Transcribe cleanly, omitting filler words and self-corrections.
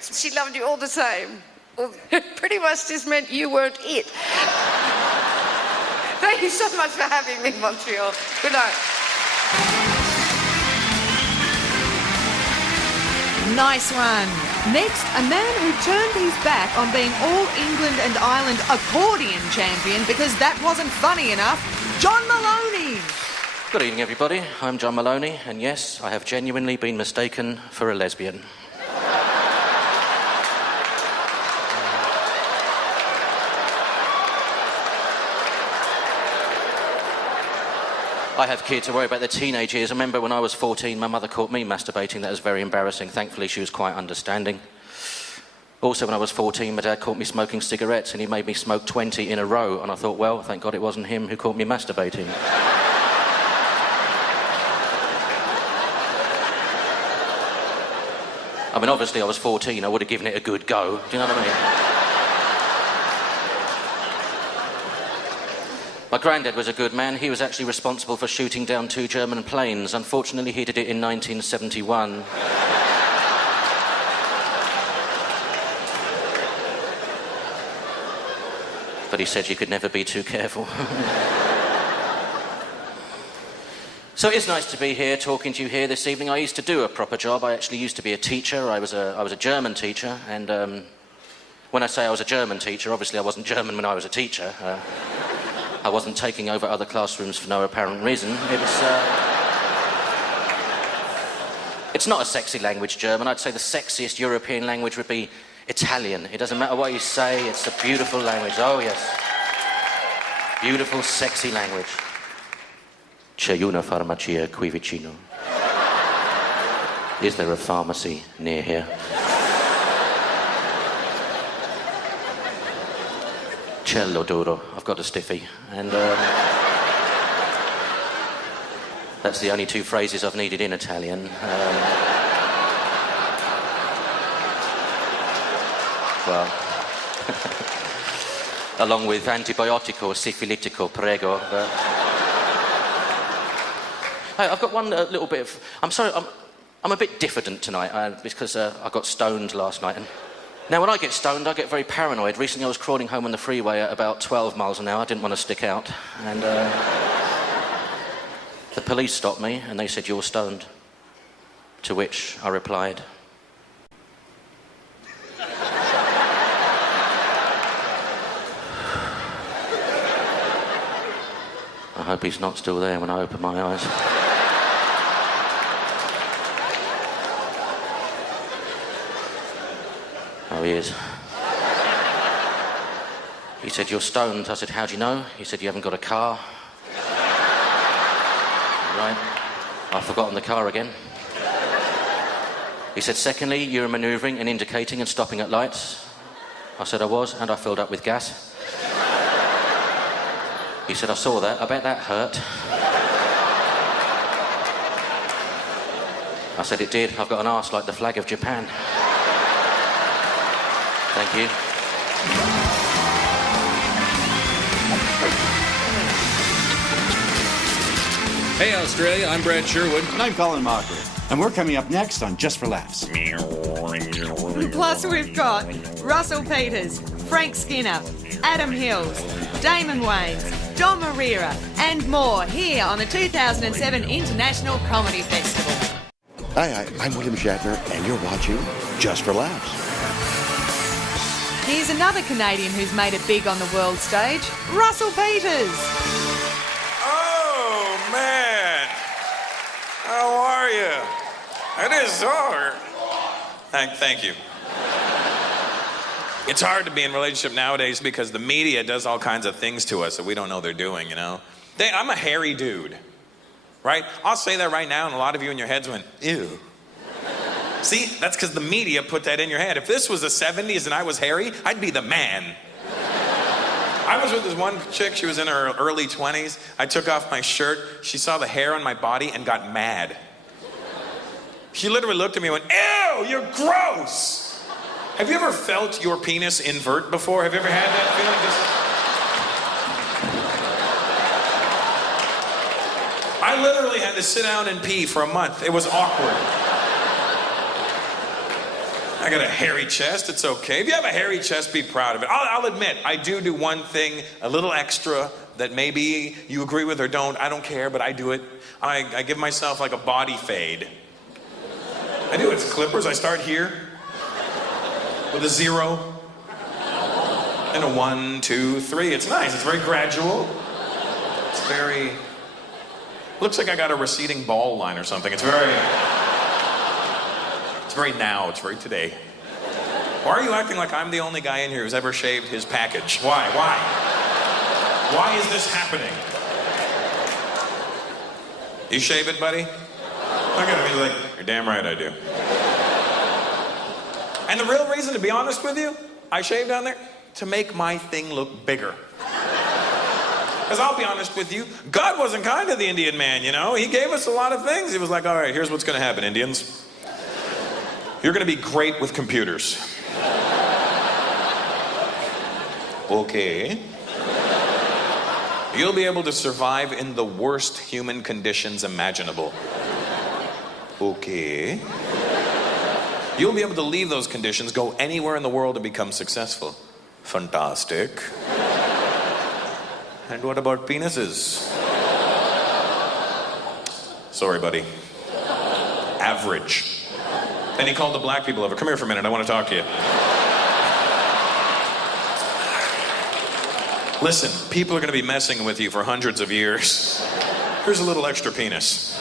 She loved you all the same. Well, it pretty much just meant you weren't it. Thank you so much for having me, Montreal. Good night. Nice one. Next, a man who turned his back on being all England and Ireland accordion champion because that wasn't funny enough, John Maloney. Good evening, everybody. I'm John Maloney, and yes, I have genuinely been mistaken for a lesbian. I have kids. I worry about their teenage years. I remember when I was 14, my mother caught me masturbating. That was very embarrassing. Thankfully, she was quite understanding. Also, when I was 14, my dad caught me smoking cigarettes, and he made me smoke 20 in a row. And I thought, well, thank God it wasn't him who caught me masturbating. I mean, obviously, I was 14. I would have given it a good go. Do you know what I mean? My granddad was a good man. He was actually responsible for shooting down 2 German planes. Unfortunately, he did it in 1971. But he said you could never be too careful. So it is nice to be here, talking to you here this evening. I used to do a proper job. I actually used to be a teacher. I was a German teacher, and when I say I was a German teacher, obviously I wasn't German when I was a teacher. I wasn't taking over other classrooms for no apparent reason. It was... It's not a sexy language, German. I'd say the sexiest European language would be Italian. It doesn't matter what you say, it's a beautiful language. Oh, yes. Beautiful, sexy language. C'è una farmacia qui vicino. Is there a pharmacy near here? Cello duro. I've got a stiffy. And that's the only 2 phrases I've needed in Italian. Well, along with antibiotico, syphilitico, prego. Hey, I've got one little bit of... I'm sorry, I'm a bit diffident tonight because I got stoned last night. And now, when I get stoned, I get very paranoid. Recently, I was crawling home on the freeway at about 12 miles an hour. I didn't want to stick out. And the police stopped me, and they said, "You're stoned." To which I replied, I hope he's not still there when I open my eyes. Oh, he is. He said, "You're stoned." I said, "How do you know?" He said, "You haven't got a car." Right. I've forgotten the car again. He said, "Secondly, you were manoeuvring and indicating and stopping at lights." I said, "I was, and I filled up with gas." He said, "I saw that. I bet that hurt." I said, "It did. I've got an arse like the flag of Japan." Thank you. Hey, Australia, I'm Brad Sherwood. And I'm Colin Mocker. And we're coming up next on Just for Laughs. Plus, we've got Russell Peters, Frank Skinner, Adam Hills, Damon Wayans, Don Marrera, and more here on the 2007 International Comedy Festival. Hi, I'm William Shatner, and you're watching Just for Laughs. Here's another Canadian who's made it big on the world stage, Russell Peters. Oh, man. How are you? It is hard. Thank you. It's hard to be in a relationship nowadays because the media does all kinds of things to us that we don't know they're doing, you know? I'm a hairy dude, right? I'll say that right now, and a lot of you in your heads went, ew. See, that's because the media put that in your head. If this was the 70s and I was hairy, I'd be the man. I was with this one chick, she was in her early 20s. I took off my shirt, she saw the hair on my body and got mad. She literally looked at me and went, ew, you're gross. Have you ever felt your penis invert before? Have you ever had that feeling? I literally had to sit down and pee for a month. It was awkward. I got a hairy chest. It's okay. If you have a hairy chest, be proud of it. I'll admit, I do one thing a little extra that maybe you agree with or don't. I don't care, but I do it. I give myself like a body fade. I do it. It's clippers. I start here with a 0 and a 1, 2, 3. It's nice. It's very gradual. It's very... Looks like I got a receding ball line or something. It's very now. It's very today. Why are you acting like I'm the only guy in here who's ever shaved his package? Why? Why is this happening? You shave it, buddy? Look at him. He's like, you're damn right I do. And the real reason, to be honest with you, I shave down there to make my thing look bigger. Because I'll be honest with you, God wasn't kind to the Indian man, you know? He gave us a lot of things. He was like, all right, here's what's going to happen, Indians. You're going to be great with computers. Okay. You'll be able to survive in the worst human conditions imaginable. Okay. You'll be able to leave those conditions, go anywhere in the world and become successful. Fantastic. And what about penises? Sorry, buddy. Average. Then he called the black people over. Come here for a minute, I want to talk to you. Listen, people are going to be messing with you for hundreds of years. Here's a little extra penis.